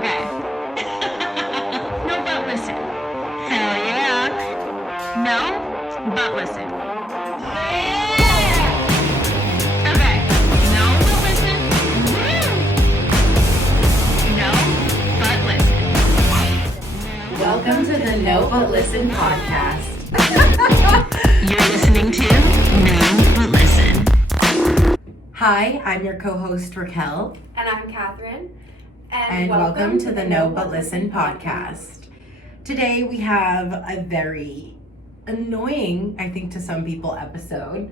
Okay. No, but listen. Hell yeah. No, but listen. Yeah. Okay. No, but listen. Woo. No, but listen. Welcome to the No But Listen podcast. You're listening to No, but listen. Hi, I'm your co-host Raquel. And I'm Catherine. And welcome to the No But Listen podcast. Today we have a very annoying, I think to some people, episode.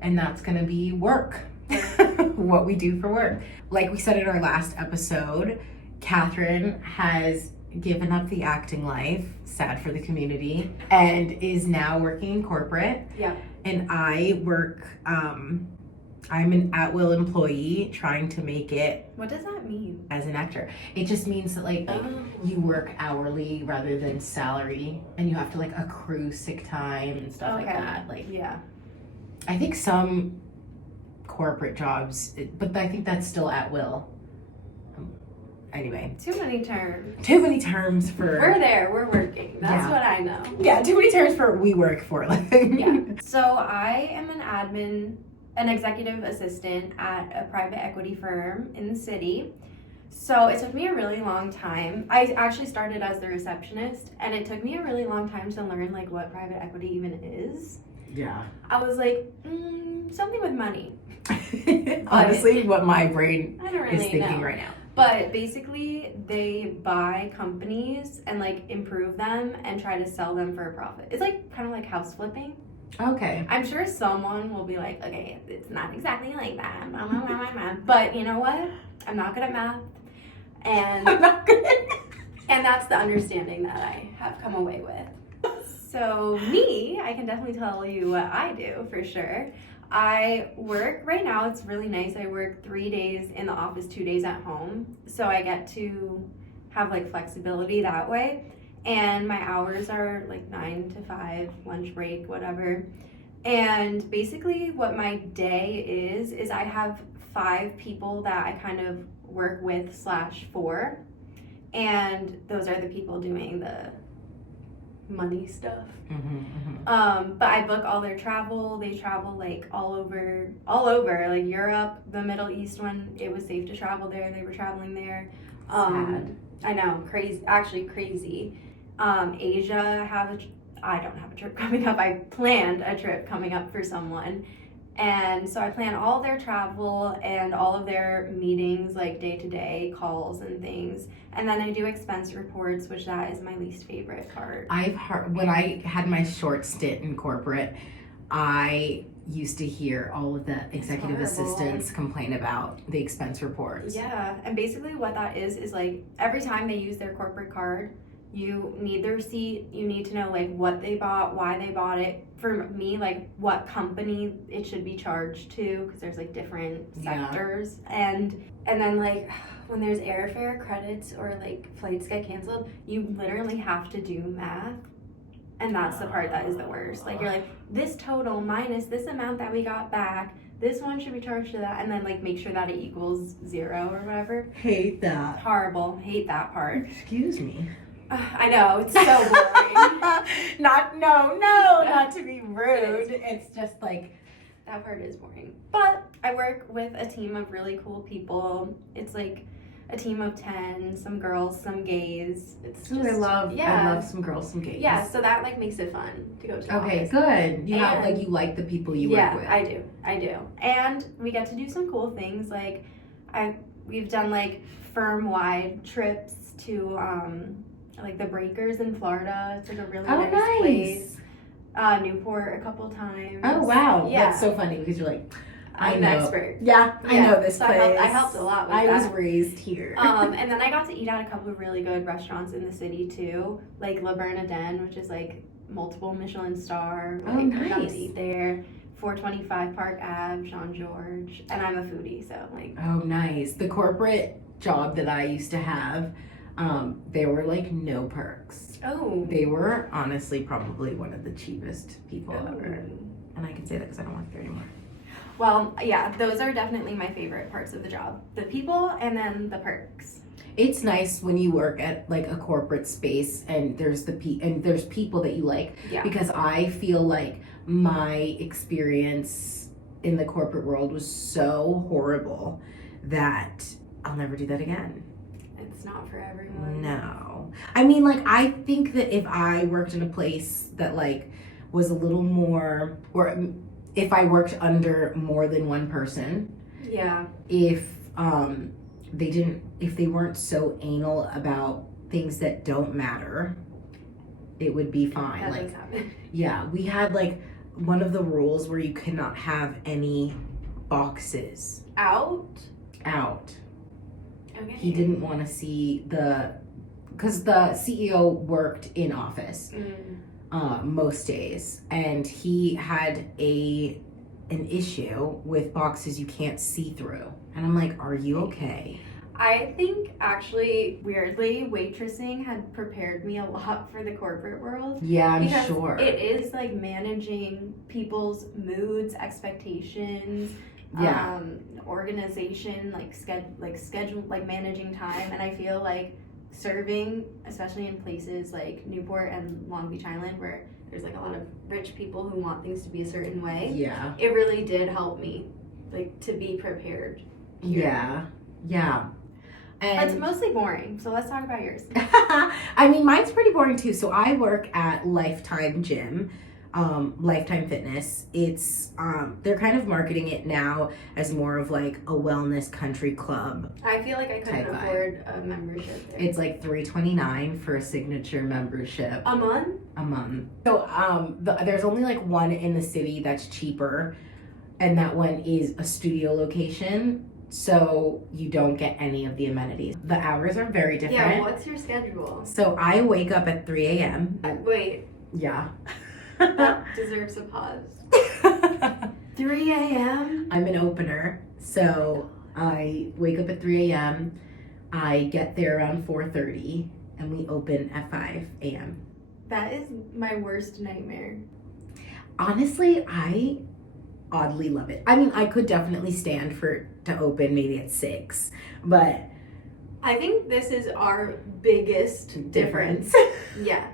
And that's going to be work. What we do for work. Like we said in our last episode, Catherine has given up the acting life, sad for the community, and is now working in corporate. Yeah. And I work, I'm an at-will employee trying to make it What does that mean? as an actor. It just means that like you work hourly rather than salary, and you have to like accrue sick time and stuff like that. Like, yeah. I think some corporate jobs, but I think that's still at will. Anyway, Too many terms. too many terms for. We're there. We're working. That's Yeah. what I know. Yeah, too many terms for we work for a living. Yeah. So I am an executive assistant at a private equity firm in the city. So it took me a really long time. I actually started as the receptionist, and it took me a really long time to learn like what private equity even is. Yeah. I was like, something with money. Honestly, what my brain I don't really is thinking know. right now. But basically, they buy companies and like improve them and try to sell them for a profit. It's like kind of like house flipping. Okay. I'm sure someone will be like, okay, it's not exactly like that. Blah, blah, blah, blah, blah. But you know what? I'm not good at math. And I'm not good. and that's the understanding that I have come away with. So me, I can definitely tell you what I do for sure. I work right now, it's really nice. I work 3 days in the office, 2 days at home. So I get to have like flexibility that way. And my hours are like 9 to 5, lunch break, whatever. And basically what my day is I have 5 people that I kind of work with / for. And those are the people doing the money stuff. But I book all their travel. They travel like all over, like Europe, the Middle East. When it was safe to travel there, they were traveling there. Sad. I know, crazy. Asia, I don't have a trip coming up. I planned a trip coming up for someone. And so I plan all their travel and all of their meetings, like day-to-day calls and things. And then I do expense reports, which that is my least favorite part. I've heard, when I had my short stint in corporate, I used to hear all of the executive horrible. assistants complain about the expense reports. Yeah, and basically what that is like every time they use their corporate card, you need the receipt, you need to know like what they bought, why they bought it. For me, like what company it should be charged to, because there's like different sectors. And then like when there's airfare credits or like flights get canceled, you literally have to do math. And that's the part that is the worst. Like you're like, this total minus this amount that we got back, this one should be charged to that, and then like make sure that it equals 0 or whatever. Hate that. Horrible. Hate that part. Excuse me. I know, it's so boring. Not to be rude. It's just like, That part is boring. But I work with a team of really cool people. It's like a team of 10, some girls, some gays. It's just, I love some girls, some gays. Yeah, so that like makes it fun to go to the Okay, office. good. You like the people you work with. Yeah, I do. And we get to do some cool things. Like we've done like firm-wide trips to like the Breakers in Florida. It's like a really nice place. Newport a couple times. Oh wow, Yeah. That's so funny because you're like, I'm an expert. Yeah, I know this so place. I helped a lot with I that. was raised here. And then I got to eat at a couple of really good restaurants in the city too, like La Bernardin, which is like multiple Michelin star. Oh, Like, I got nice. to eat there. 425 Park Ave, Jean George, and I'm a foodie, so like. Oh, nice. The corporate job that I used to have, there were like no perks. Oh. They were honestly probably one of the cheapest people ever. And I can say that because I don't work there anymore. Well, yeah, those are definitely my favorite parts of the job. The people and then the perks. it's nice when you work at like a corporate space and there's there's people that you like, Yeah. because I feel like my experience in the corporate world was so horrible that I'll never do that again. It's not for everyone. No. I mean, like, I think that if I worked in a place that like was a little more, or if I worked under more than one person, Yeah. if they weren't so anal about things that don't matter, it would be fine. That like, does happen. yeah, we had like one of the rules where you cannot have any boxes Out? out. Okay. He didn't want to see because the CEO worked in office most days, and he had an issue with boxes you can't see through. And I'm like, are you okay? I think actually, weirdly, waitressing had prepared me a lot for the corporate world. Yeah, I'm Because sure. it is like managing people's moods, expectations, Yeah. organization, like schedule, like managing time. And I feel like serving, especially in places like Newport and Long Beach Island, where there's like a lot of rich people who want things to be a certain way. Yeah. It really did help me, like, to be prepared. Here. Yeah. Yeah. But And it's mostly boring, so let's talk about yours. I mean, mine's pretty boring too. So I work at Lifetime Gym, Lifetime Fitness. It's they're kind of marketing it now as more of like a wellness country club. I feel like I couldn't Type vibe. afford a membership there. It's like $329 for a signature membership A month? a month. So there's only like one in the city that's cheaper, and that one is a studio location. So you don't get any of the amenities. The hours are very different. Yeah, what's your schedule? So I wake up at 3 a.m. Wait, Yeah. that deserves a pause. 3 a.m.? I'm an opener. So I wake up at 3 a.m. I get there around 4:30 and we open at 5 a.m. That is my worst nightmare. Honestly, I oddly love it. I mean, I could definitely stand to open maybe at 6, but I think this is our biggest difference. Yeah.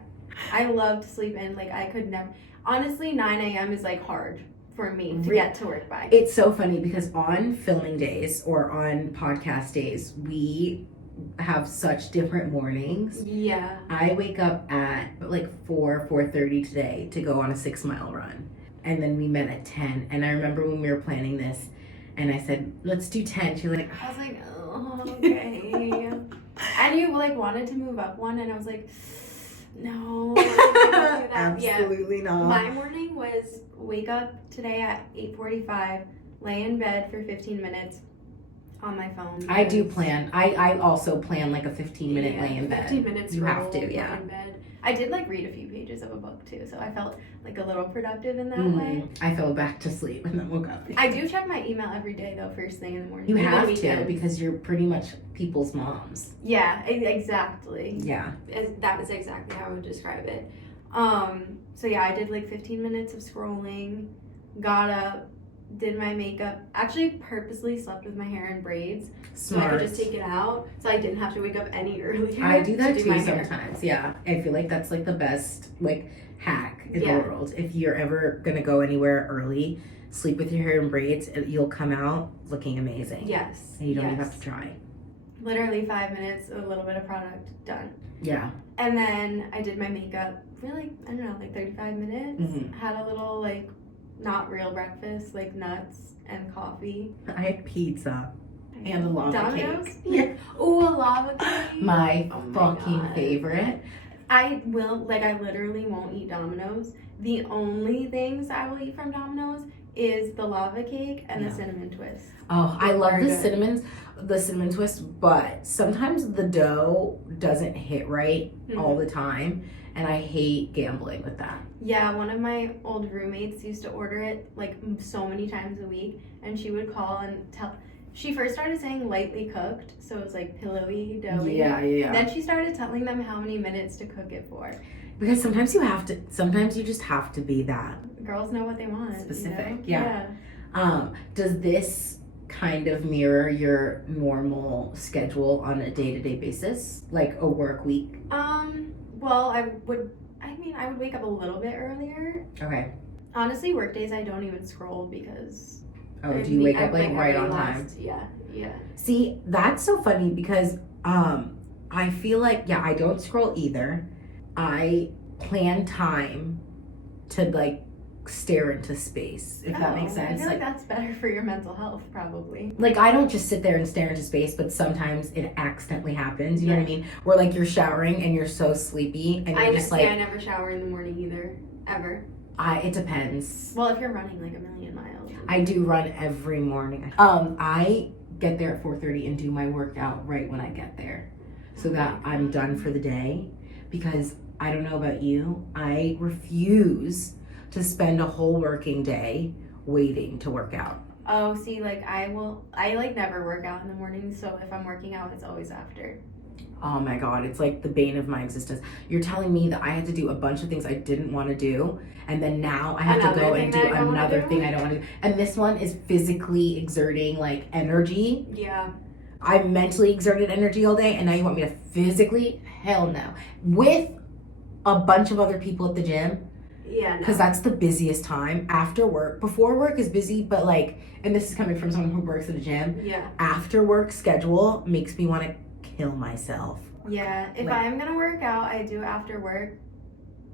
I love to sleep in. Like, I could never. Honestly, 9 a.m. is like hard for me to get to work by. It's so funny because on filming days or on podcast days, we have such different mornings. Yeah. I wake up at like 4:30 today to go on a 6-mile run. And then we met at 10. And I remember when we were planning this and I said, let's do 10. She was like, I was like, oh, okay. And you like wanted to move up one, and I was like, no. I can't do that. absolutely not. My morning was wake up today at 8:45, lay in bed for 15 minutes on my phone. I do because- plan. I also plan like a 15-minute lay in bed. 15 minutes. You have roll, to, yeah. lay in bed. I did like read a few pages of a book too, so I felt like a little productive in that way. I fell back to sleep and then woke up. I do check my email every day though, first thing in the morning. You even have to weekends. because you're pretty much people's moms. Yeah, exactly. Yeah. That was exactly how I would describe it. So yeah, I did like 15 minutes of scrolling, got up, did my makeup, actually purposely slept with my hair in braids so I Smart. could just take it out so I didn't have to wake up any earlier. I do that to too my hair. sometimes. Yeah. I feel like that's like the best like hack in Yeah. the world. If you're ever gonna go anywhere early, sleep with your hair in braids, you'll come out looking amazing. Yes. And you don't even yes. have to try. Literally 5 minutes, a little bit of product, done. Yeah. And then I did my makeup for like, I don't know, like 35 minutes. Mhm. Had a little like not real breakfast, like nuts and coffee. I had pizza and a lava Domino's? cake. Yeah. Ooh, a lava cake. My Oh my fucking God. favorite. I literally won't eat Domino's. The only things I will eat from Domino's is the lava cake and Yeah. the cinnamon twist. Oh, I love Very the good. cinnamon twist, but sometimes the dough doesn't hit right all the time, and I hate gambling with that. Yeah, one of my old roommates used to order it like so many times a week, and she would call and tell. She first started saying lightly cooked, so it was like pillowy, doughy. Yeah. Then she started telling them how many minutes to cook it for. Because sometimes you just have to be that. Girls know what they want. Specific, you know? yeah. Does this kind of mirror your normal schedule on a day-to-day basis, like a work week? Well, I would wake up a little bit earlier. Okay. Honestly, work days I don't even scroll because Oh, do you wake up like right on time? Yeah. See, that's so funny because I feel like, yeah, I don't scroll either. I plan time to like stare into space, if that makes sense. I feel like that's better for your mental health, probably. Like, I don't just sit there and stare into space, but sometimes it accidentally happens, you know what I mean? Where like you're showering and you're so sleepy and you're just like... I never shower in the morning either, ever. It depends. Well, if you're running like a million miles. I do run every morning. I get there at 4:30 and do my workout right when I get there so that I'm done for the day, because I don't know about you, I refuse to spend a whole working day waiting to work out. Oh, see, like I like never work out in the morning, so if I'm working out, it's always after. Oh my God, it's like the bane of my existence. You're telling me that I had to do a bunch of things I didn't want to do, and then now I have to go and do another thing I don't want to do. And this one is physically exerting like energy. Yeah. I mentally exerted energy all day, and now you want me to physically? Hell no. With a bunch of other people at the gym. Yeah, because that's the busiest time after work. Before work is busy, but like, and this is coming from someone who works at a gym. Yeah. After work schedule makes me want to kill myself. Yeah, if like, I'm gonna work out, I do after work,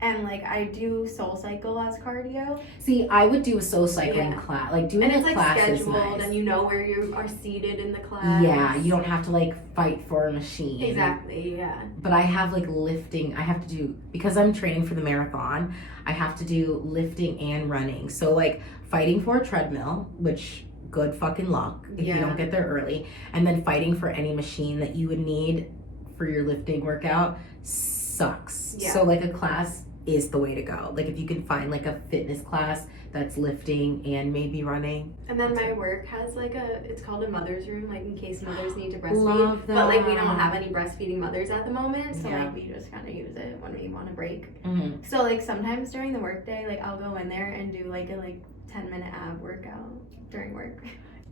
and like I do Soul Cycle as cardio. See, I would do a soul cycling class, like doing a class is nice. And you know where you are seated in the class. Yeah, you don't have to like fight for a machine. Exactly, yeah. But I have like lifting, I have to do, because I'm training for the marathon, I have to do lifting and running. So like fighting for a treadmill, which good fucking luck if you don't get there early, and then fighting for any machine that you would need for your lifting workout sucks. Yeah. So like a class is the way to go. Like if you can find like a fitness class that's lifting and maybe running. And then my work has like it's called a mother's room, like in case mothers need to breastfeed. Love that. But like we don't have any breastfeeding mothers at the moment, so Yeah. like we just kind of use it when we want to break. Mm-hmm. So like sometimes during the work day, like I'll go in there and do like a 10-minute ab workout during work.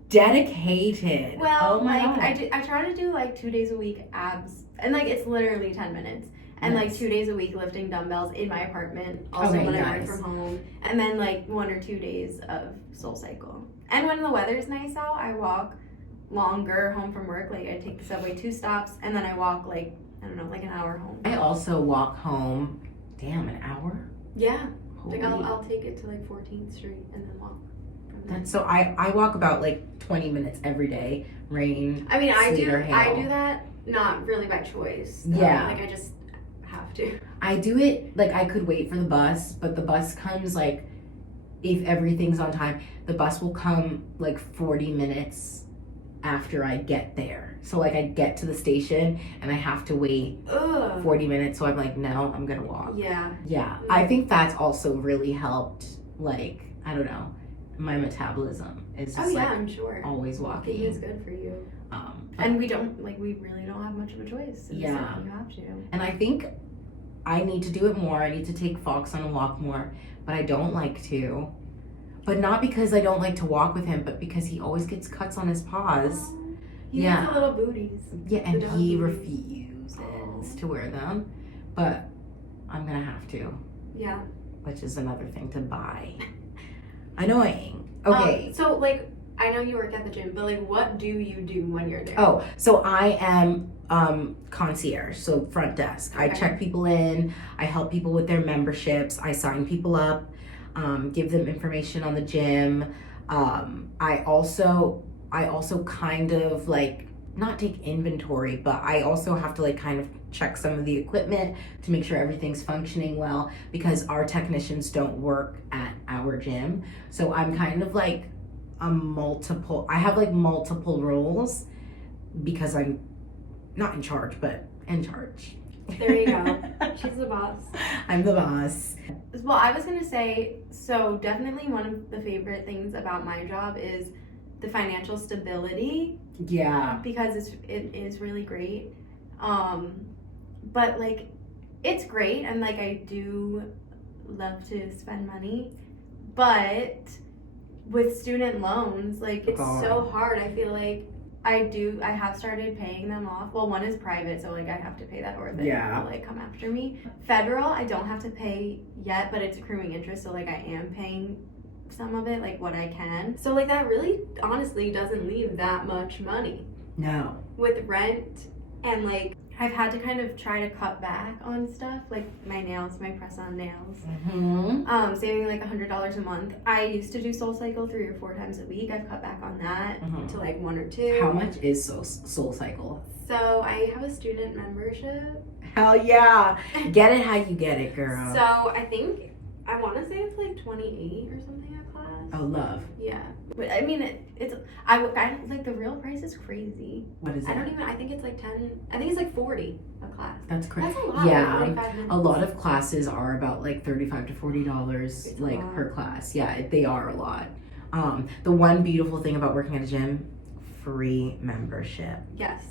Dedicated. Well, oh my like God. I try to do like 2 days a week abs, and like it's literally 10 minutes. And Nice. like 2 days a week lifting dumbbells in my apartment, also Okay, when I nice. work from home, and then like 1 or 2 days of Soul Cycle. And when the weather's nice out, I walk longer home from work. Like I take the subway 2 stops, and then I walk like an hour home. I also walk home. Damn, an hour? Yeah, Holy. like I'll take it to like 14th Street and then walk from there. That's so I walk about like 20 minutes every day, rain. I mean, sleet or hail. I do that not really by choice. Yeah. Like I just have to. I do it like I could wait for the bus, but the bus comes like, if everything's on time, the bus will come like 40 minutes after I get there. So like I get to the station and I have to wait 40 minutes. So I'm like, no, I'm gonna walk. Yeah. Yeah, I think that's also really helped. Like, I don't know, my metabolism is just like I'm sure. always walking. Walking is good for you. But- And we really don't have much of a choice. In Yeah. the city. You have to. And I think I need to do it more. I need to take Fox on a walk more, but I don't like to. But not because I don't like to walk with him, but because he always gets cuts on his paws. He Yeah. needs the little booties. Yeah, and The dog he booties. refuses to wear them. But I'm gonna have to, Yeah. which is another thing to buy. Annoying. Okay. So like, I know you work at the gym, but like, what do you do when you're there? Oh, so I am concierge, so front desk. I Okay. check people in, I help people with their memberships, I sign people up, give them information on the gym. I also kind of like, not take inventory, but I also have to like kind of check some of the equipment to make sure everything's functioning well, because our technicians don't work at our gym. So I'm kind of like I have like multiple roles because I'm not in charge, but in charge. There you go. She's the boss. I'm the boss. Well, I was gonna say, so definitely one of the favorite things about my job is the financial stability, Yeah. because it is really great. But like, it's great, and like I do love to spend money, but with student loans, like it's God. so hard. I feel like I have started paying them off. Well, one is private, so like I have to pay that or they Yeah. will like come after me. Federal, I don't have to pay yet, but it's accruing interest, so like I am paying some of it, like what I can. So like that really honestly doesn't leave that much money No. with rent, and like I've had to kind of try to cut back on stuff like my nails, my press-on nails. Mm-hmm. Saving like $100 a month. I used to do SoulCycle 3 or 4 times a week. I've cut back on that to like 1 or 2. How much is SoulCycle? So I have a student membership. Hell yeah. Get it how you get it, girl. So I think I want to say it's like 28 or something a class. Oh, love. Yeah, but I mean I like the real price is crazy. What is it? I think it's like 10. I think it's like 40 a class. That's crazy. That's a lot. Yeah, like 45 minutes. a lot of classes are about like $35 to $40 It's a like lot. per class. Yeah, they are a lot. The one beautiful thing about working at a gym, free membership. Yes.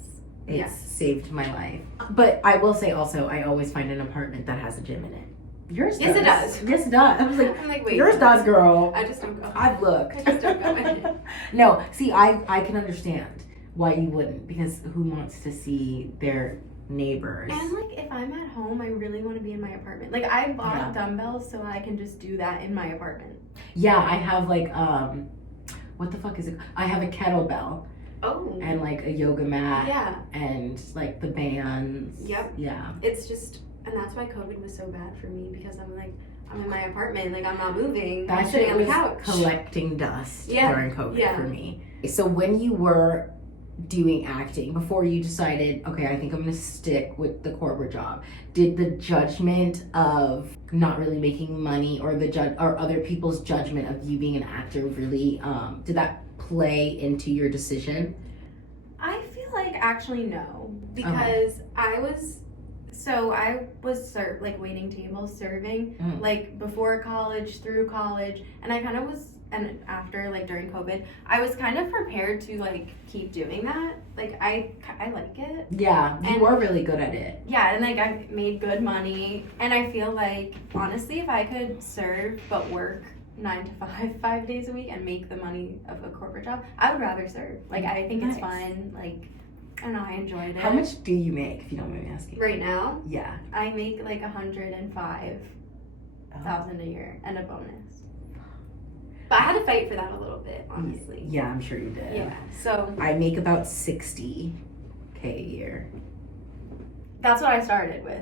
It's Yes. saved my life. But I will say also, I always find an apartment that has a gym in it. Yours Yes, does. it does. Yes, it does. I was like, I'm like, wait. yours does, girl. I just don't go. I've looked. I just don't go in it. No, see, I can understand why you wouldn't, because who wants to see their neighbors? And like if I'm at home, I really want to be in my apartment. Like I bought Yeah. dumbbells so I can just do that in my apartment. Yeah, I have like what the fuck is it? I have a kettlebell Oh. and like a yoga mat Yeah. and like the bands. Yep. Yeah. It's just, and that's why COVID was so bad for me, because I'm in my apartment, like I'm not moving. That I'm sitting shit on the was couch. collecting dust Yeah, during COVID yeah. for me. So when you were doing acting, before you decided, okay, I think I'm gonna stick with the corporate job, did the judgment of not really making money or or other people's judgment of you being an actor really did that play into your decision? I feel like actually no, because I was like waiting tables, serving, Mm. like before college, through college, and I kind of was, and after, like during COVID, I was kind of prepared to like keep doing that. Like I like it. Yeah, you And- were really good at it. Yeah, and like I made good money, and I feel like honestly, if I could serve but work 9 to 5, 5 days a week, and make the money of a corporate job, I would rather serve. Like I think it's Nice. fun. Like I don't know, I enjoyed it. How much do you make, if you don't mind me asking? Right now, Yeah. I make like 105,000 a year and a bonus. But I had to fight for that a little bit, honestly. Yeah, I'm sure you did. Yeah. So I make about 60K a year. that's what I started with.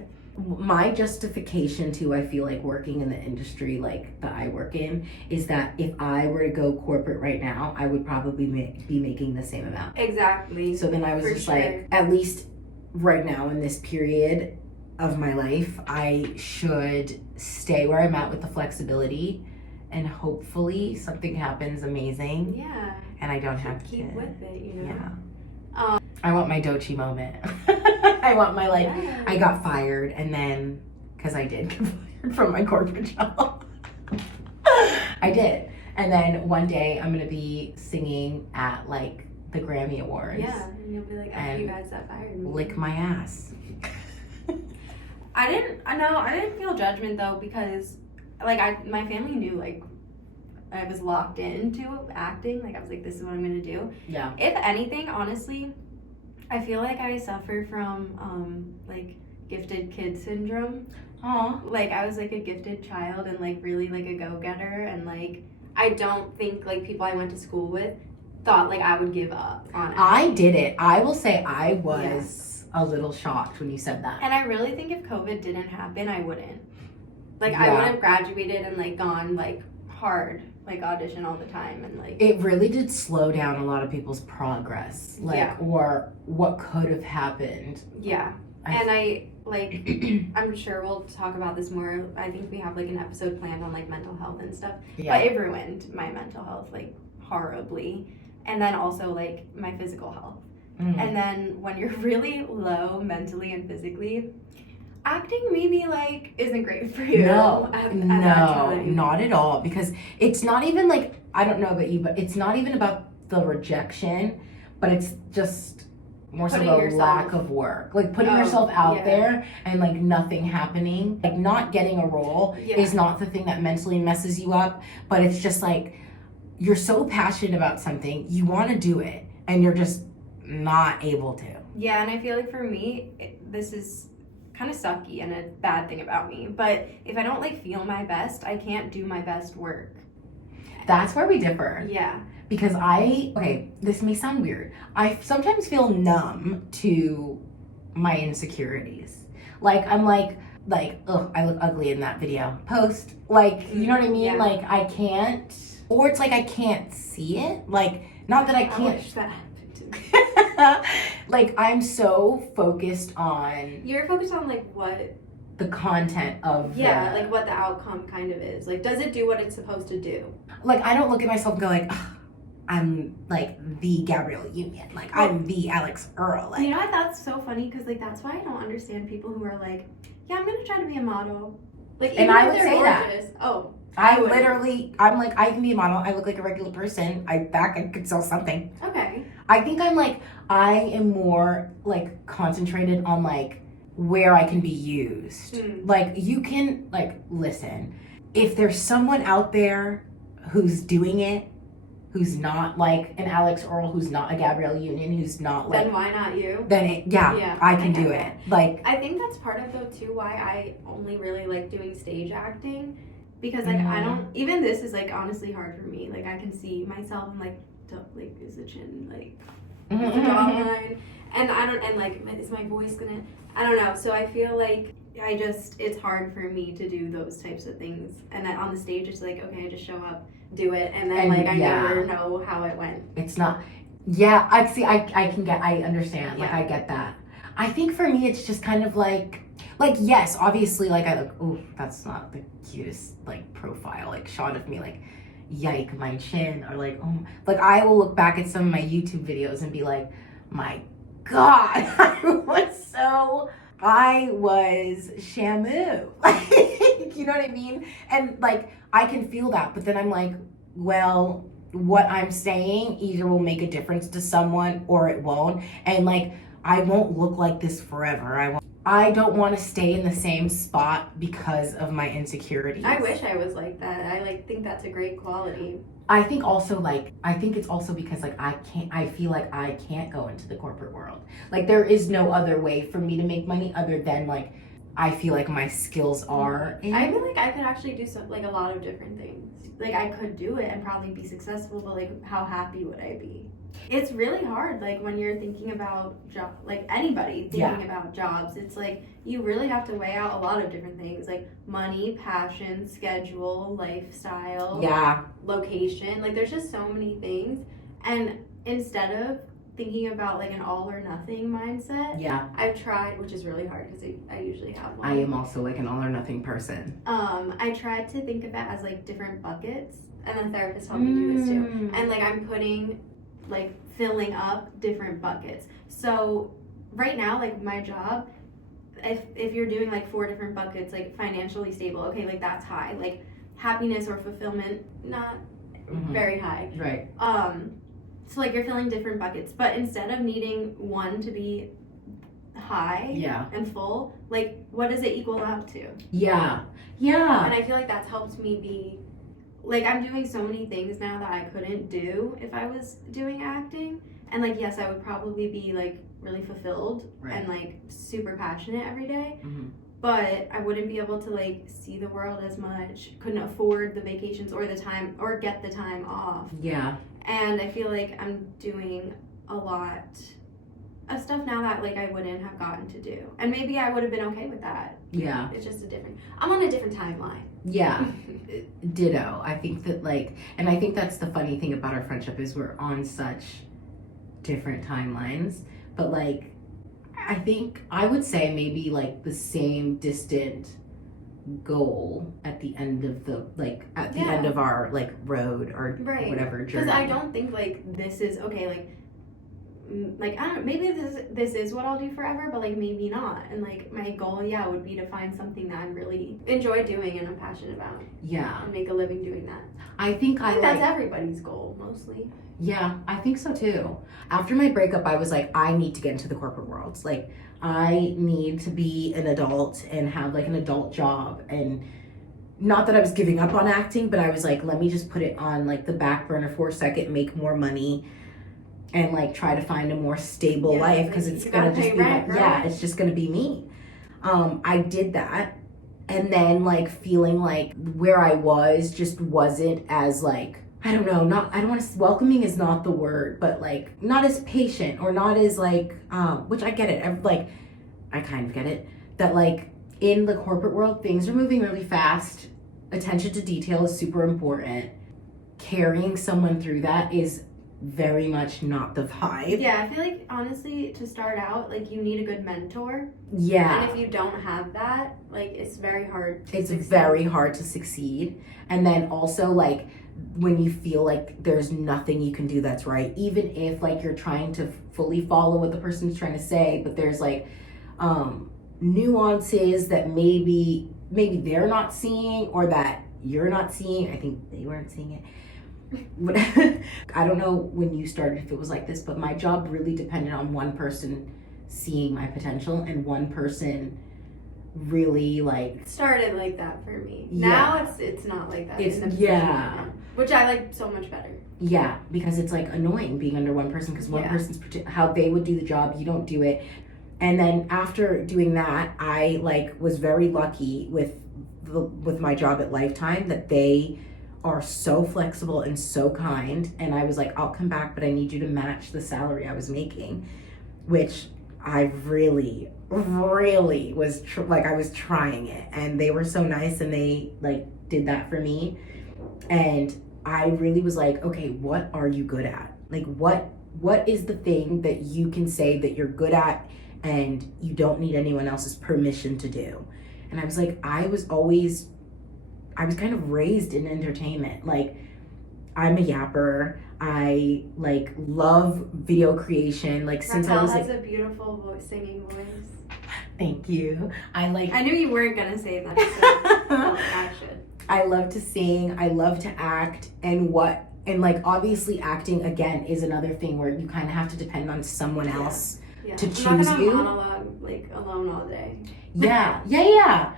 My justification to, I feel like, working in the industry like that I work in is that if I were to go corporate right now, I would probably be making the same amount. Exactly. So then I was For just sure. like, at least right now in this period of my life, I should stay where I'm at with the flexibility, and hopefully something happens amazing Yeah. and I don't have Keep to. with it, you know. Yeah. I want my Dochi moment. I want my like, Yeah. I got fired, and then, because I did get fired from my corporate job. I did. And then one day I'm going to be singing at like the Grammy Awards. Yeah, and you'll be like, And you guys that fired me. Lick my ass. I didn't feel judgment though, because like my family knew like I was locked into acting. Like I was like, this is what I'm gonna do. Yeah. If anything, honestly, I feel like I suffer from like gifted kid syndrome. Aw. Like I was like a gifted child and like really like a go-getter, and like I don't think like people I went to school with thought like I would give up on it. I did it. I will say I was a little shocked when you said that. And I really think if COVID didn't happen, I wouldn't. Like I Yeah. would have graduated and like gone like hard, like audition all the time, and like It really did slow down a lot of people's progress, like, Yeah. or what could have happened. yeah. I- And I like I'm sure we'll talk about this more. I think we have like an episode planned on like mental health and stuff. Yeah. But it ruined my mental health like horribly. And then also like my physical health. Mhm. And then when you're really low mentally and physically, acting maybe like isn't great for you. No, at that no, time. not at all. Because it's not even like, I don't know about you, but it's not even about the rejection, but it's just more so Putting the yourself- lack of work. Like putting Oh, yourself out yeah. there and like nothing happening. Like not getting a role Yeah. is not the thing that mentally messes you up, but it's just like, you're so passionate about something, you want to do it, and you're just not able to. Yeah, and I feel like for me, this is kind of sucky and a bad thing about me. But if I don't like feel my best, I can't do my best work. That's where we differ. Yeah. Because this may sound weird. I sometimes feel numb to my insecurities. Like, I'm like, ugh, I look ugly in that video. Post. Like, you know what I mean? Yeah. Like, I can't, or it's like I can't see it. Like, not that I can't. wish that happened to me. Like, I'm so focused on You're focused on like what, the content of like what the outcome kind of is. Like, does it do what it's supposed to do? like, I don't look at myself and go like, ugh, I'm like the Gabrielle Union. Like, I'm the Alex Earl. Like, You know what? That's so funny because like that's why I don't understand people who are like, yeah, I'm gonna try to be a model. Like, And even I if would they're say that. gorgeous. Oh, I wouldn't. literally, I'm like, I can be a model. I look like a regular person. I could sell something. Okay. I think I am more like concentrated on like where I can be used. Like, you can, like, listen, if there's someone out there who's doing it, who's not like an Alex Earl, who's not a Gabrielle Union, who's not like, Then why not you? then Yeah, I can I do get it. that. Like, I think that's part of though too why I only really like doing stage acting, because like I don't, even this is like honestly hard for me. Like I can see myself and like is the chin like is the jawline, and I don't, and like is my voice gonna, I don't know. So I feel like it's hard for me to do those types of things, and then on the stage it's like, okay, I just show up, do it, and then And like I yeah. never know how it went. it's not, yeah, I see, I understand, like, Yeah. I get that. I think for me, it's just kind of like, yes, obviously, like, I look, oh, that's not the cutest, like, profile, like, shot of me, like, yike, my chin, or like, oh, like, I will look back at some of my YouTube videos and be like, my God, I was Shamu. Like, you know what I mean? And like, I can feel that, but then I'm like, well, what I'm saying either will make a difference to someone or it won't. And like, I won't look like this forever. I don't want to stay in the same spot because of my insecurities. I wish I was like that. I like think that's a great quality. I think also like, I think it's also because like I feel like I can't go into the corporate world. Like, there is no other way for me to make money other than like, I feel like my skills are in. I feel like I could actually do like a lot of different things. Like I could do it and probably be successful, but like how happy would I be? It's really hard, like when you're thinking about like anybody thinking about jobs, it's like you really have to weigh out a lot of different things, like money, passion, schedule, lifestyle, location. Like there's just so many things, and instead of thinking about like an all or nothing mindset, I've tried, which is really hard because I usually have one. I am also like an all or nothing person. I tried to think of it as like different buckets, and the therapist helped me do this too. And like I'm filling up different buckets. So right now, like my job, if you're doing like 4 different buckets, like financially stable, okay, like that's high. Like happiness or fulfillment, not very high. Right. So like you're filling different buckets, but instead of needing one to be high and full, like what does it equal out to? And I feel like that's helped me be like, I'm doing so many things now that I couldn't do if I was doing acting. And like, yes, I would probably be like really fulfilled and like super passionate every day. But I wouldn't be able to like see the world as much, couldn't afford the vacations or the time or get the time off. And I feel like I'm doing a lot of stuff now that like I wouldn't have gotten to do. And maybe I would have been okay with that. It's just I'm on a different timeline. Ditto. I think that like, and I think that's the funny thing about our friendship is we're on such different timelines. But like, I think I would say maybe like the same distant goal at the end of the like at the end of our like road or whatever journey. Because I don't think like this is okay, like I don't know, maybe this is what I'll do forever, but like maybe not. And like my goal would be to find something that I really enjoy doing and I'm passionate about, and make a living doing that. I think that's everybody's goal mostly. I think so too. After my breakup, I was like, I need to get into the corporate world. Like, I need to be an adult and have like an adult job and not that I was giving up on acting, but I was like, let me just put it on like the back burner for a second, make more money, and like try to find a more stable life, because it's gonna just be it's just gonna be me. I did that, and then like feeling like where I was just wasn't as like, I don't want to, welcoming is not the word, but like not as patient, or not as like, which I get it, like I kind of get it, that like in the corporate world things are moving really fast, attention to detail is super important, carrying someone through that is very much not the vibe. Yeah, I feel like honestly to start out, like you need a good mentor. Yeah. And if you don't have that, like it's very hard to succeed. Very hard to succeed. And then also like when you feel like there's nothing you can do that's right, even if like you're trying to fully follow what the person's trying to say, but there's like nuances that maybe they're not seeing, or that you're not seeing. I think they weren't seeing it. But I don't know when you started if it was like this, but my job really depended on one person seeing my potential, and one person really like it started like that for me. Yeah. Now it's not like that. It's which I like so much better. Yeah, because it's like annoying being under one person, because one person's how they would do the job, you don't do it. And then after doing that, I like was very lucky with my job at Lifetime, that they are so flexible and so kind, and I was like, I'll come back, but I need you to match the salary I was making, which I really was I was trying it, and they were so nice, and they like did that for me. And I really was like, okay, what are you good at? Like what is the thing that you can say that you're good at and you don't need anyone else's permission to do? And I was like, I was kind of raised in entertainment. Like, I'm a yapper. I like love video creation. Like since I was has a beautiful voice, singing voice. Thank you. I knew you weren't gonna say that. So I should. I love to sing. I love to act, and like obviously acting again is another thing where you kind of have to depend on someone else to choose I'm not gonna you. monologue like alone all day. Yeah.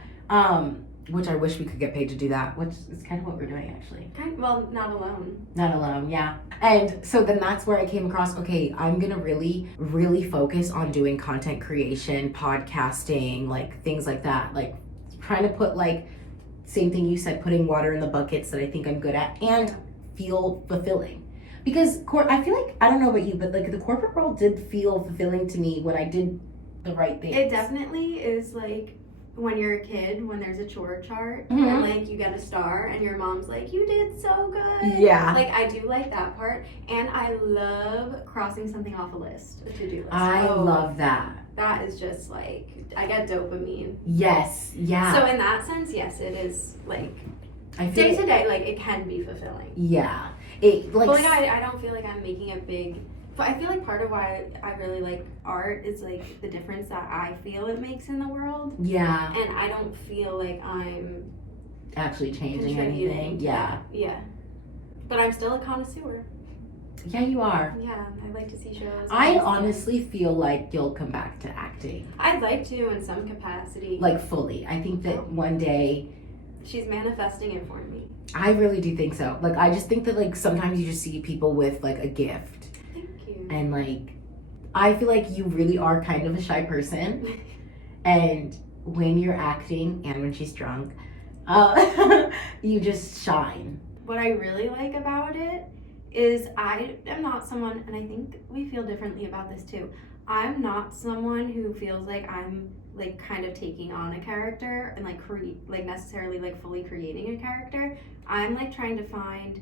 Which I wish we could get paid to do that, which is kind of what we're doing actually. Well, not alone. Not alone, yeah. And so then that's where I came across, okay, I'm gonna really, really focus on doing content creation, podcasting, like things like that. Like trying to put like, same thing you said, putting water in the buckets that I think I'm good at and feel fulfilling. Because I feel like, I don't know about you, but like the corporate world did feel fulfilling to me when I did the right things. It definitely is like, when you're a kid, when there's a chore chart, Mm-hmm. and like you get a star and your mom's like, you did so good. Yeah. Like I do like that part, and I love crossing something off a list, a to-do list. I love that. That is just like, I get dopamine. Yes, yeah. So in that sense, yes, it is like I feel day to day, like it can be fulfilling. Yeah. It like, but like I don't feel like I'm making a big. But I feel like part of why I really like art is like the difference that I feel it makes in the world. Yeah. And I don't feel like I'm actually changing anything. Yeah. Yeah. But I'm still a connoisseur. Yeah, you are. Yeah, I like to see shows. I honestly feel like you'll come back to acting. I'd like to in some capacity. Like fully. I think that one day. She's manifesting it for me. I really do think so. Like I just think that like sometimes you just see people with like a gift. And like, I feel like you really are kind of a shy person. And when you're acting and when she's drunk, you just shine. What I really like about it is I am not someone, and I think we feel differently about this too. I'm not someone who feels like I'm like kind of taking on a character and like necessarily like fully creating a character. I'm like trying to find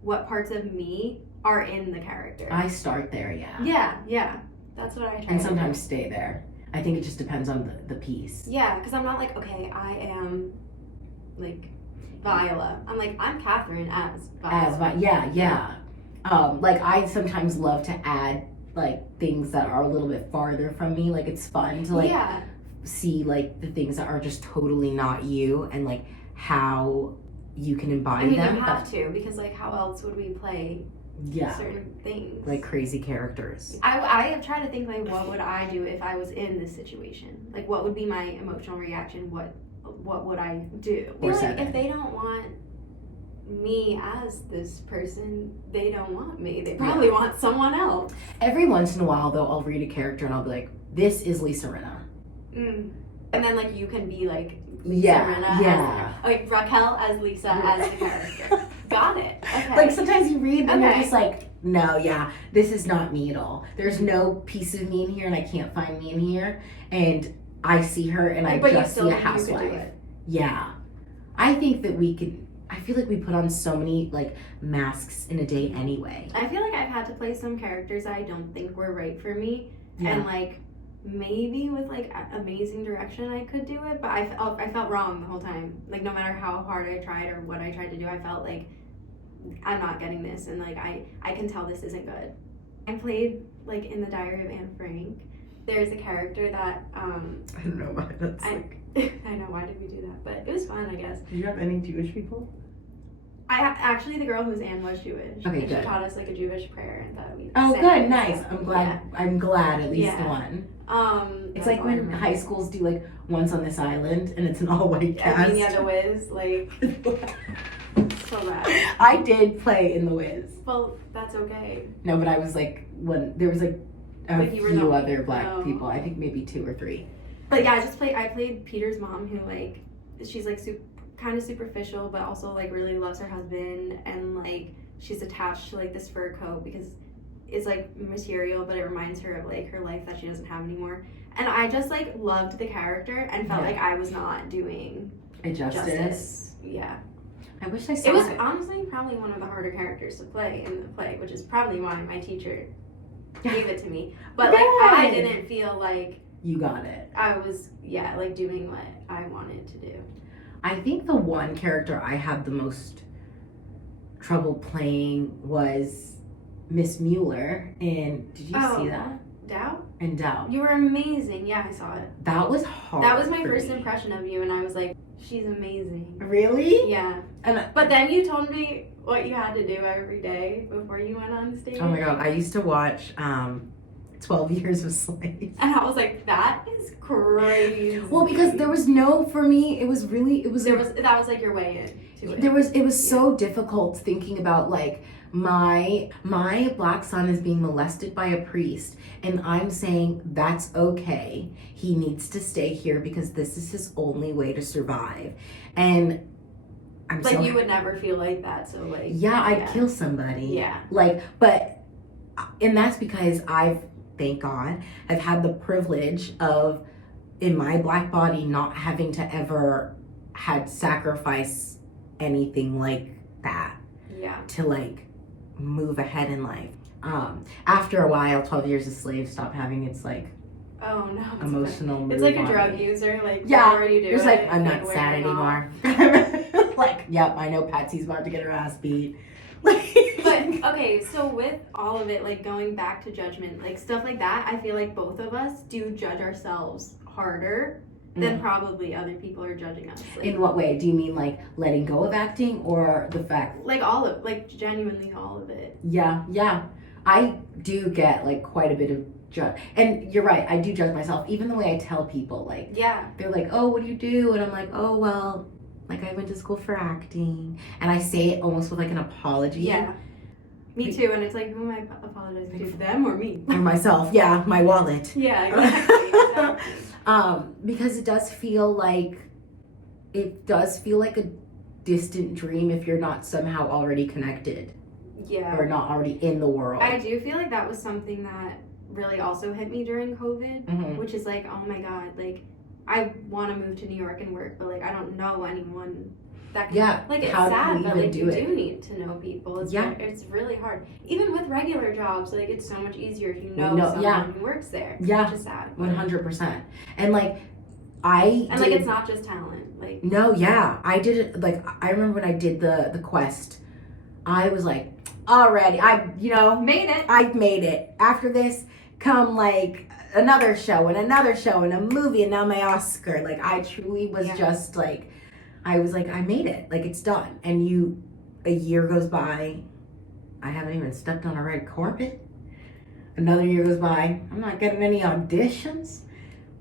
what parts of me are in the character. I start there, yeah. Yeah. That's what I try. And sometimes stay there. I think it just depends on the piece. Yeah, because I'm not like, okay, I am like Viola. I'm like, I'm Catherine as Viola. Yeah. Like I sometimes love to add like things that are a little bit farther from me. Like it's fun to like see like the things that are just totally not you, and like how you can embody them. You have to, because like how else would we play certain things? Like crazy characters. I have tried to think like, what would I do if I was in this situation? Like what would be my emotional reaction? What what would I do? I Or feel said like if it. they don't want me as this person, they don't want me. They probably want someone else. Every once in a while, though, I'll read a character and I'll be like, this is Lisa Rinna. And then like you can be like Lisa Yeah, Rinna yeah. like Raquel as Lisa as the character. Got it. Okay. Like sometimes you read and you're Okay. just like, no, yeah, this is not me at all. There's no piece of me in here and I can't find me in here. And I see her and I but you just still see a think you could do housewife. it. Yeah. I think that we could, I feel like we put on so many like masks in a day anyway. I feel like I've had to play some characters I don't think were right for me. And like maybe with like amazing direction I could do it, but I felt wrong the whole time. Like no matter how hard I tried or what I tried to do, I felt like I'm not getting this, and like I can tell this isn't good. I played like in the Diary of Anne Frank. There's a character that I don't know why that's I know, why did we do that? But it was fun, I guess. Do you have any Jewish people? Actually, the girl who was Anne was Jewish. Okay, and good. She taught us like a Jewish prayer and that we Oh, sang good, and nice. stuff. I'm glad at least Yeah. one. It's that's like all I when remember. high schools do like Once on This Island and it's an all-white cast. I mean, yeah, the Wiz, like so bad. I did play in The Wiz. Well, that's okay. No, but I was like there was like a Like you were few the- other black oh. people. I think maybe 2 or 3. But yeah, I played Peter's mom, who like she's like kind of superficial, but also like really loves her husband, and like she's attached to like this fur coat because it's like material, but it reminds her of like her life that she doesn't have anymore. And I just like loved the character and felt Yeah. like I was not doing justice. Yeah. I wish I saw It was it. honestly probably one of the harder characters to play in the play, which is probably why my teacher gave it to me. But like I Good. didn't feel like You got it. I was like doing what I wanted to do. I think the one character I had the most trouble playing was Miss Mueller. And did you see that? Doubt? And Doubt. You were amazing. Yeah, I saw it. That was hard. That was my for first me. impression of you, and I was like, she's amazing. Really? Yeah. And But then you told me what you had to do every day before you went on stage. oh my god, I used to watch 12 Years of Slave. And I was like, that is crazy. Well, because there was no, for me, it was that was like your way in to it. it was so difficult thinking about like my black son is being molested by a priest and I'm saying that's okay. He needs to stay here because this is his only way to survive. And I'm like so you would never feel like that, so like I'd kill somebody. Yeah. Like, but and that's because thank God, I've had the privilege of in my black body not having to ever had sacrifice anything like that Yeah. to like move ahead in life. After a while, 12 Years a Slave stopped having its like Oh no. emotional It's like a move on drug me. user, like Yeah, the more you do It's it, like I'm not wearing sad off. anymore. Like, yep, I know Patsy's about to get her ass beat. But okay, so with all of it, like going back to judgment, like stuff like that, I feel like both of us do judge ourselves harder than probably other people are judging us. Like, In what way? Do you mean like letting go of acting or the fact? like genuinely all of it. Yeah. I do get like quite a bit of judge. And you're right, I do judge myself. Even the way I tell people, like, Yeah. they're like, oh, what do you do? And I'm like, oh, well, like I went to school for acting. And I say it almost with like an apology. Yeah. Me too, and it's like, who am I apologizing to? Them or me? For myself, yeah, my wallet. Yeah, exactly. Because it does feel like a distant dream if you're not somehow already connected Yeah. or not already in the world. I do feel like that was something that really also hit me during COVID, Mhm. which is like, oh my God, like I want to move to New York and work, but like I don't know anyone that can. Yeah, Like it's how do sad, you but even like do you it? do need to know people. It's Yeah. it's really hard. Even with regular jobs, like it's so much easier if you know No, someone yeah. who works there. Yeah. Which is sad. 100%. And like And like it's not just talent. Like No, yeah. I did it like I remember when I did the quest. I was like, already, made it. I've made it. After this come like another show and a movie and now my Oscar. Like I truly was just like I was like, I made it. Like it's done. And a year goes by, I haven't even stepped on a red carpet. Another year goes by, I'm not getting any auditions.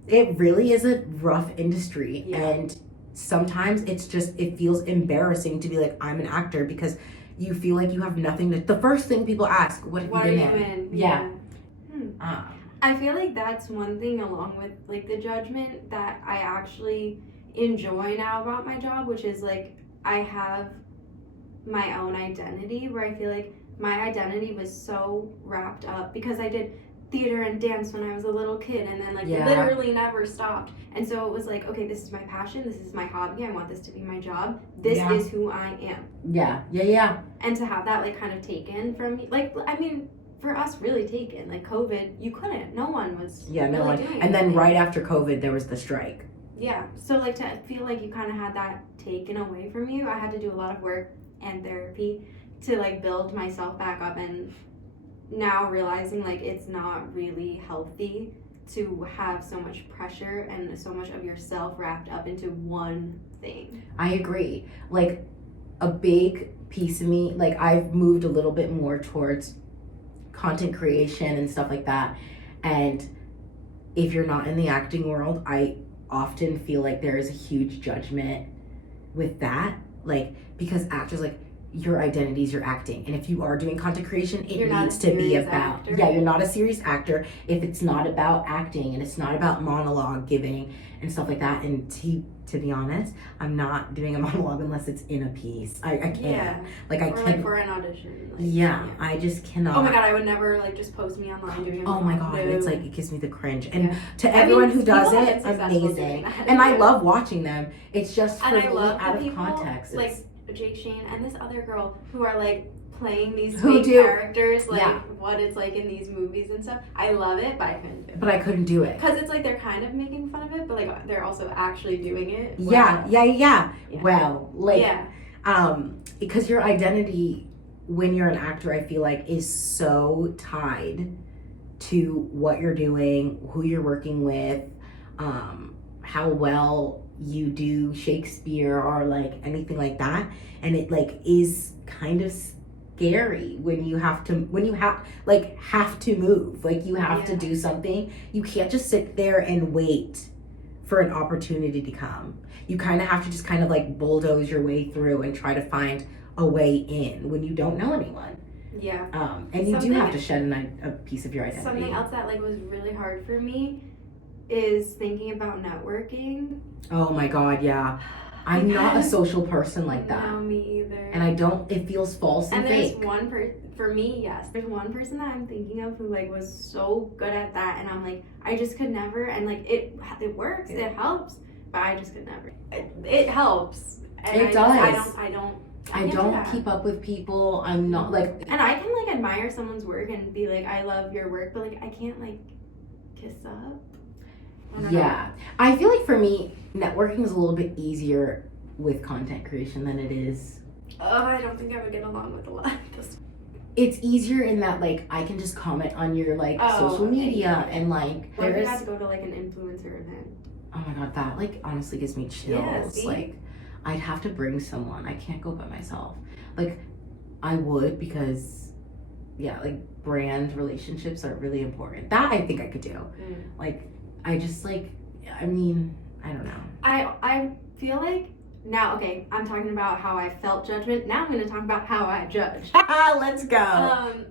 It really is a rough industry. Yeah. And sometimes it feels embarrassing to be like, I'm an actor, because you feel like you have nothing to, the first thing people ask, what have you been in? Yeah. I feel like that's one thing along with like the judgment that I actually enjoy now about my job, which is like I have my own identity, where I feel like my identity was so wrapped up because I did theater and dance when I was a little kid, and then like literally never stopped. And so it was like, okay, this is my passion, this is my hobby, I want this to be my job, this is who I am. Yeah. And to have that like kind of taken from me, like, I mean, for us, really taken, like COVID, you couldn't, no one was doing and then right after COVID there was the strike. So like to feel like you kind of had that taken away from you, I had to do a lot of work and therapy to like build myself back up, and now realizing like it's not really healthy to have so much pressure and so much of yourself wrapped up into one thing. I agree. Like a big piece of me, like I've moved a little bit more towards content creation and stuff like that, and if you're not in the acting world, I often feel like there is a huge judgment with that, like because actors, like your identity is your acting, and if you are doing content creation, it needs to be about you're not a serious actor if it's not about acting and it's not about monologue giving and stuff like that. And to be honest, I'm not doing a monologue unless it's in a piece. I can't like I or can't like for an audition, like, I just cannot. Oh my god, I would never like just post me online doing a oh my god, no. it's like it gives me the cringe. And to everyone who does it, amazing, and I love watching them. It's just for me out of context, like Jake Shane and this other girl who are like playing these who fake characters, like what it's like in these movies and stuff. I love it, but I couldn't do it. But I couldn't do it because it's like they're kind of making fun of it, but like they're also actually doing it. Well, like because your identity when you're an actor, I feel like, is so tied to what you're doing, who you're working with, how well you do Shakespeare or like anything like that. And it like is kind of scary when you have to move, like you have to do something. You can't just sit there and wait for an opportunity to come. You kind of have to just kind of like bulldoze your way through and try to find a way in when you don't know anyone. And you do have to shed a piece of your identity. Something else that like was really hard for me is thinking about networking. Oh my god, yeah. I'm not a social person like that. No, me either. And it feels false and fake. And there's one for me, yes. There's one person that I'm thinking of who like was so good at that, and I'm like, I just could never, and like it works, it helps, but I just could never. It helps. And it does. I don't keep up with people. I'm not like. And I can like admire someone's work and be like, I love your work, but like I can't like kiss up. I feel like for me, networking is a little bit easier with content creation than it is. Oh, I don't think I would get along with a lot of this. It's easier in that like I can just comment on your like social media and like What if you had to go to like an influencer event? Oh my god, that like honestly gives me chills. Like I'd have to bring someone. I can't go by myself. Like I would, because like brand relationships are really important. That I think I could do. Like I just like, I mean, I don't know. I feel like now, okay, I'm talking about how I felt judgment. Now I'm going to talk about how I judged. Let's go.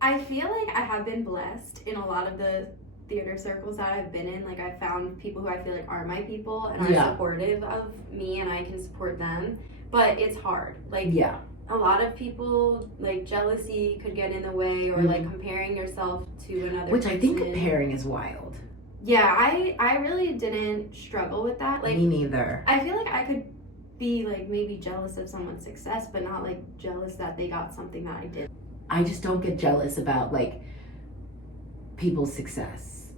I feel like I have been blessed in a lot of the theater circles that I've been in. Like I found people who I feel like are my people and are supportive of me, and I can support them. But it's hard. Like a lot of people, like jealousy could get in the way, or like comparing yourself to another Which person. I think comparing is wild. Yeah, I really didn't struggle with that. Like me neither. I feel like I could be like maybe jealous of someone's success, but not like jealous that they got something that I did. I just don't get jealous about like people's success,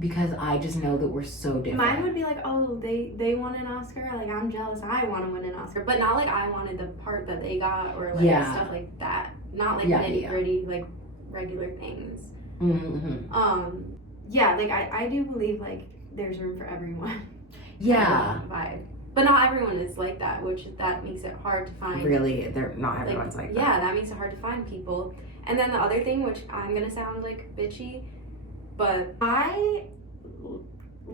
because I just know that we're so different. Mine would be like, oh, they won an Oscar, like I'm jealous, I want to win an Oscar, but not like I wanted the part that they got or like stuff like that. Not like nitty gritty, like regular things. Like I do believe like there's room for everyone. Vibe. But not everyone is like that, which that makes it hard to find. Really, not everyone's like that. Yeah, that makes it hard to find people. And then the other thing, which I'm gonna sound like bitchy, but I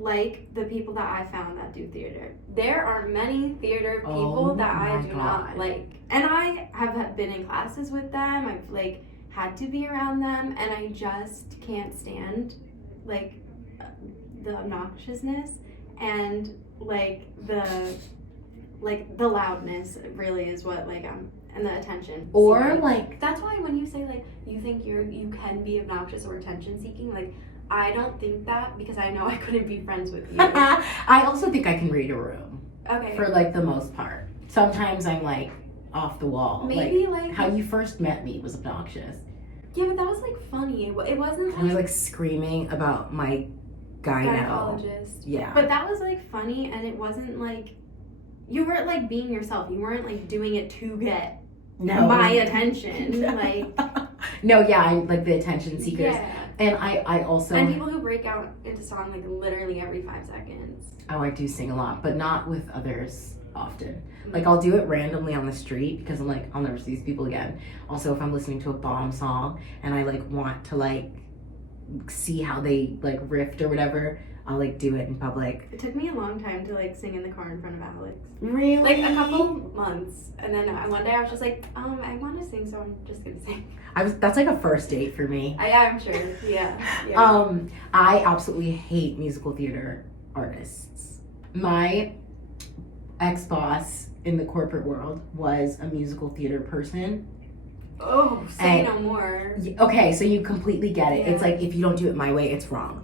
like the people that I found that do theater. There are many theater people Oh that I my do God. not like. And I have been in classes with them. I've like had to be around them, and I just can't stand like the obnoxiousness and like the loudness really is what like and the attention Or seeking. like, That's why when you say like you think you can be obnoxious or attention seeking, like I don't think that, because I know I couldn't be friends with you. I also think I can read a room Okay. for like the most part. Sometimes I'm like off the wall. Maybe like how you first met me was obnoxious. yeah, but that was like funny. It wasn't I was like screaming about my gyno. gynecologist. Yeah. But that was like funny, and it wasn't like you weren't like being yourself. You weren't like doing it to get my attention. Like no, yeah, I like the attention seekers. yeah. And I also And people who break out into song like literally every 5 seconds. oh, I do sing a lot, but not with others often. Like I'll do it randomly on the street because I'm like, I'll never see these people again. Also, if I'm listening to a bomb song and I like want to like see how they like riffed or whatever, I'll like do it in public. It took me a long time to like sing in the car in front of Alex. Really? Like a couple months, and then one day I was just like, I want to sing, so I'm just gonna sing. That's like a first date for me. I'm sure. Yeah. I absolutely hate musical theater artists. My ex-boss in the corporate world was a musical theater person. Oh, say And- no more. Okay, so you completely get it. Yeah. It's like if you don't do it my way, it's wrong.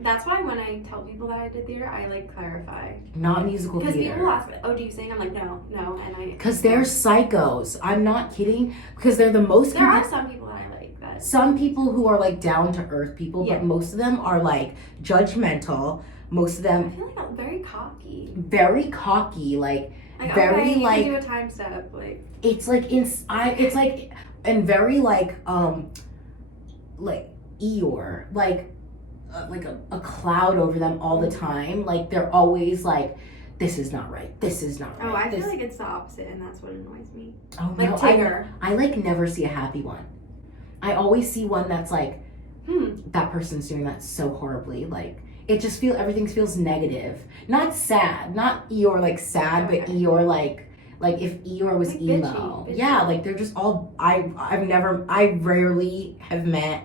That's why when I tell people that I did theater, I like clarify. Not musical Because people theater. ask, oh, do you sing? I'm like, no, and I. Because they're psychos. I'm not kidding. Because they're the most. There are some people that I like that. Some people who are like down to earth people, Yeah. but most of them are like judgmental. Most of I them feel like I'm very cocky. very cocky, like Like very okay, you like can do a time step, like. it's like it's like and very like Eeyore, like a cloud over them all the time. Like they're always like, this is not right. This is not right. Oh, I this... feel like it's the opposite, and that's what annoys me. Oh, Like no, Tigger. I like never see a happy one. I always see one that's like, that person's doing that so horribly. Like it just everything feels negative. Not sad, not Eeyore like sad, Okay. but Eeyore like if Eeyore was Like emo. bitchy. Yeah, like they're just all I rarely have met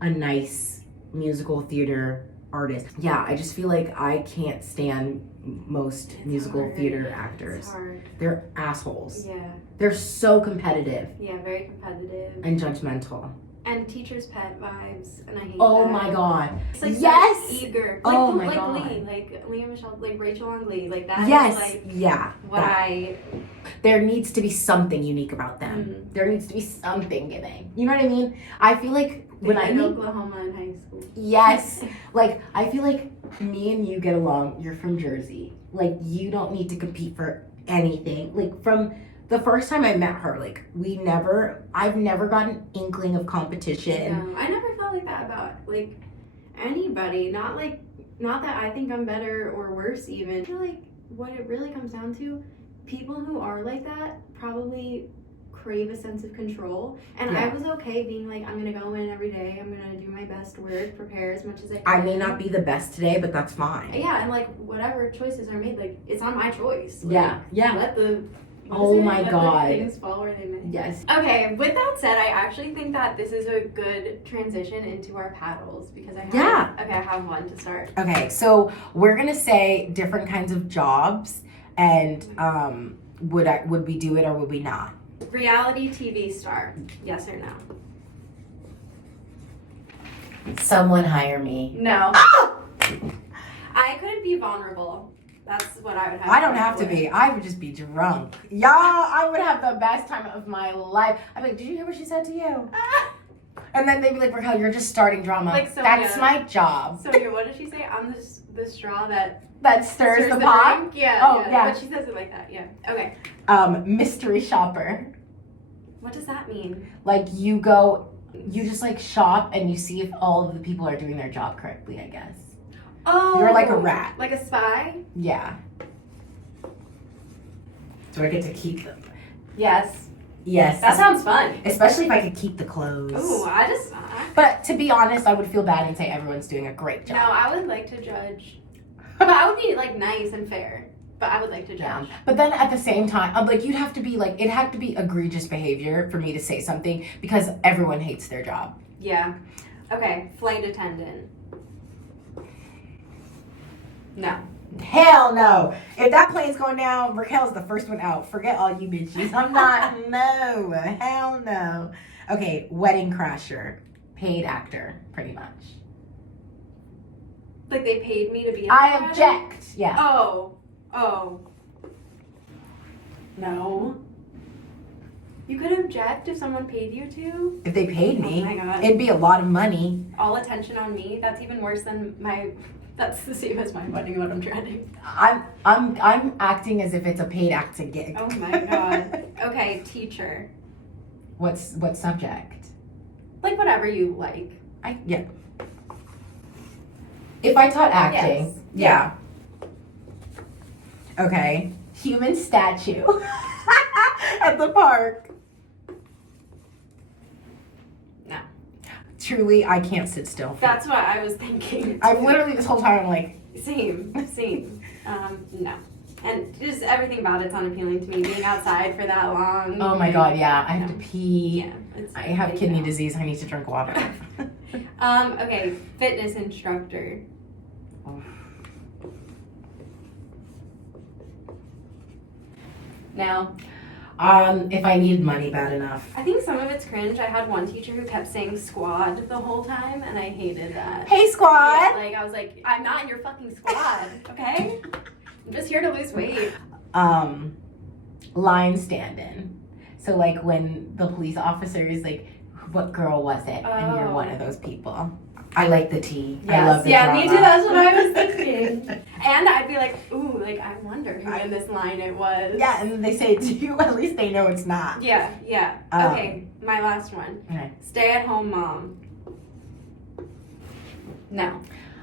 a nice musical theater artist. Yeah, I just feel like I can't stand most musical hard. theater actors. It's hard. They're assholes. Yeah. They're so competitive Yeah, very competitive. and judgmental. And teacher's pet vibes, and I hate Oh that. my god. It's like Yes! so eager. Oh Like, my like God. Glee, like Leah Michelle, like Rachel on Glee, like that. Yes. Is like Yeah. what that. There needs to be something unique about them. Mhm. There needs to be something giving. You know what I mean? I feel like when I in meet Oklahoma in high school. yes, like I feel like me and you get along. You're from Jersey. Like you don't need to compete for anything. Like from the first time I met her, like I've never got an inkling of competition. No, I never felt like that about like anybody. Not that I think I'm better or worse even. I feel like what it really comes down to, people who are like that probably crave a sense of control. And Yeah. I was okay being like, I'm gonna go in every day, I'm gonna do my best work, prepare as much as I can. I may not be the best today, but that's fine. Yeah, and like whatever choices are made, like it's not my choice. Like, Yeah. Let the Oh my let the God. things fall where they may. Yes. Okay, with that said, I actually think that this is a good transition into our paddles because I have I have one to start. Okay, so we're gonna say different kinds of jobs, and would we do it or would we not? Reality TV star, yes or no? Someone hire me. No. Ah! I couldn't be vulnerable. That's what I would have. I don't have to be. I would just be drunk. Yeah, I would have the best time of my life. I'd be like, did you hear what she said to you? And then they'd be like, Raquel, you're just starting drama. Like Sonia. That's my job. So yeah, what did she say? I'm the straw that That stirs the pot. drink? Yeah. Oh, yeah. But she says it like that. Yeah. Okay. Mystery shopper. What does that mean? Like you just like shop and you see if all of the people are doing their job correctly, I guess. Oh. You're like a rat. Like a spy? Yeah. Do I get to keep them? Yes. Yes. That sounds fun. Especially if I could keep the clothes. Ooh, But to be honest, I would feel bad and say everyone's doing a great no, job. I would like to judge But I would be like nice and fair. But I would like to judge. But then at the same time, like you'd have to be like, it had to be egregious behavior for me to say something because everyone hates their job. Yeah. Okay, flight attendant. No. Hell no. If that plane's going down, Raquel's the first one out. Forget all you bitches. I'm not. No. Hell no. Okay, wedding crasher. Paid actor, pretty much. Like they paid me to be. I object. Yeah. Oh. No. You could object if someone paid you to? If they paid me, Oh my God. it'd be a lot of money. All attention on me? That's even worse than that's the same as my wedding when I'm trending. I'm acting as if it's a paid acting gig. Oh my God. Okay, teacher. What subject? Like whatever you like. Yeah. If I taught acting, Yes. yeah. Okay. Human statue at the park. No. Truly, I can't sit still. That's what I was thinking. I've literally this whole time I'm like, Same. No. And just everything about it's unappealing to me. Being outside for that long. oh my God, yeah, I have to pee. Yeah. I have kidney disease. I need to drink water. Okay, fitness instructor. No. If I needed money bad enough. I think some of it's cringe. I had one teacher who kept saying squad the whole time, and I hated that. Hey, squad. Yeah, like I was like, I'm not in your fucking squad, okay? I'm just here to lose weight. Line stand-in. So like when the police officer is like, what girl was it? And you're one of those people. I like the tea. Yes. I love the yeah, drama. me too. That's what I was thinking. And I'd be like, ooh, like I wonder who in this line it was. Yeah, and they say it to you, at least they know it's not. Yeah. Okay, my last one. Okay. Stay-at-home mom. No.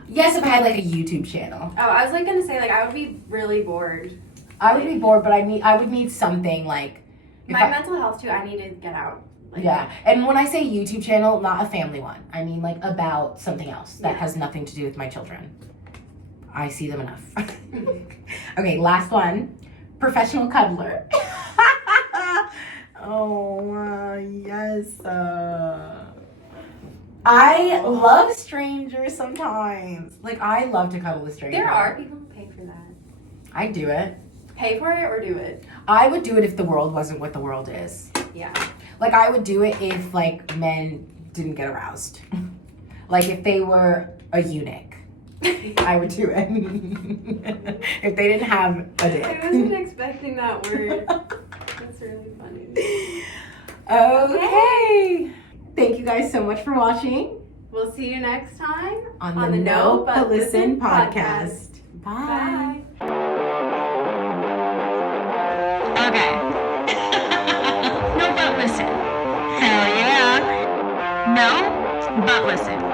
Yes, if I had like a YouTube channel. Oh, I was like gonna say like I would be really bored. I would be bored, but I would need something like My mental health too. I need to get out. Like, yeah, and when I say YouTube channel, not a family one. I mean like about something else that Yeah. has nothing to do with my children. I see them enough. Okay, last one. Professional cuddler. Oh, yes. I love strangers sometimes. Like, I love to cuddle with strangers. There are people who pay for that. I'd do it. Pay for it or do it? I would do it if the world wasn't what the world is. Yeah. Like, I would do it if, like, men didn't get aroused. Like, if they were a eunuch. I would do it. If they didn't have a dick. I wasn't expecting that word. That's really funny. Okay. Thank you guys so much for watching We'll see you next time on the No But Listen podcast. Bye. Bye. Okay. No, but listen. Hell yeah. No, but listen.